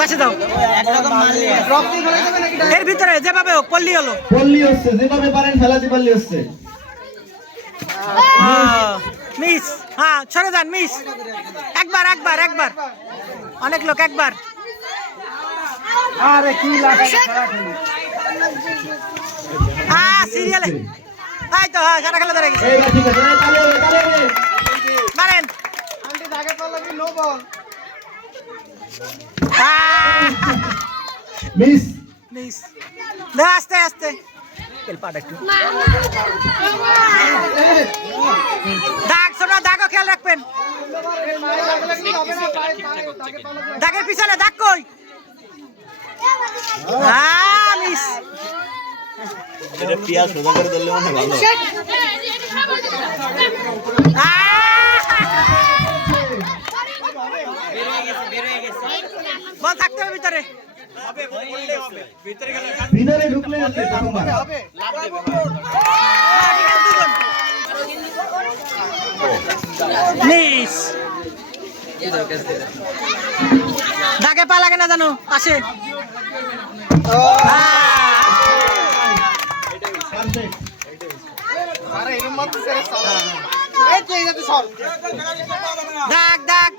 পাশে দাও এর ভিতরে যেভাবে হোক পল্লী হলো পল্লী হচ্ছে যেভাবে পারেন ফেলাতে পারলে হচ্ছে মিস হ্যাঁ সরে যান মিস একবার একবার একবার অনেক লোক একবার আরে কি লাগছে হ্যাঁ সিরিয়ালে তাই তো হ্যাঁ সারা খেলা ধরে গেছে এইবার ঠিক আছে তালে মারেন আন্টি দাগে পারলে কি নো বল মিস মিস না আস্তে আস্তে এল পাটা একটু দাগ সোনা দাগও খেয়াল রাখবেন দাগের পিছনে দাগ কই মিস এটা পিয়াজ সোজা করে দিলে মনে ভালো বল থাকতে হবে ভিতরে ভিতরে ঢুকলে হচ্ছে প্রথমবার মিস দাগে পা লাগে না জানো পাশে আরে এরকম মত করে সালা এই তুই যাতে সর দাগ দাগ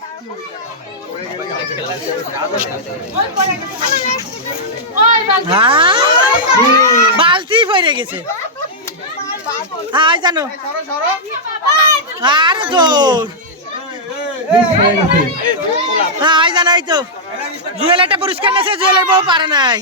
বালতি পড়ে গেছে হ্যাঁ জানো সরো সরো আর দৌড় মিস হয়ে গেছে হ্যাঁ জানো এই তো জুয়েল একটা পুরস্কার নিয়েছে জুয়েলের বউ পারে নাই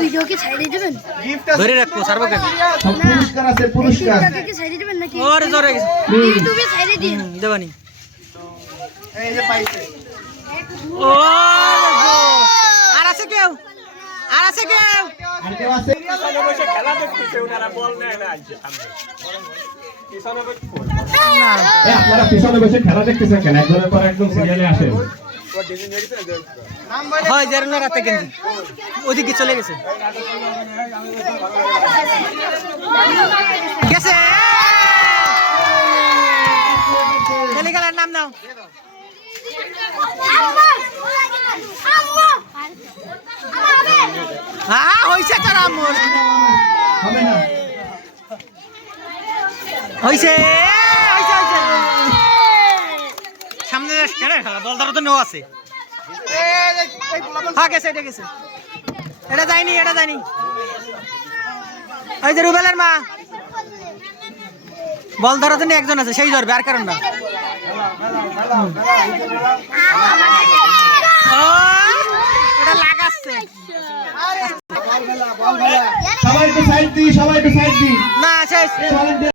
ভিডিও কি ছাইড়ে দিবেন ধরে রাখবো সার্বকে সব পুরস্কার আছে পুরস্কার কি ছাইড়ে দিবেন নাকি ওরে জোরে গেছে ইউটিউবে ছাইড়ে দিন দেবানি এই যে পাইছে ও আর আছে কেউ আর আছে কেউ আর কেউ আছে আপনারা পিছনে বসে খেলা দেখতেছেন কেন একজনের পর একজন সিরিয়ালে আসেন নাম বলে হয় জারুল রাতে কেন ওদিকে চলে গেছে গেছে টেলিগ্রামের নাম নাও হ্যাঁ হইছে তোর আমর হবে না হইছে হইছে হইছে সামনে কেন খেলা বলদার তো নেও আছে হ্যাঁ গেছে এটা গেছে এটা যায়নি এটা যায়নি ওই যে রুবেলের মা বল ধরার জন্য একজন আছে সেই ধরবে আর কারণ না এটা লাগাচ্ছে সবাই একটু সাইড দি না শেষ শেষ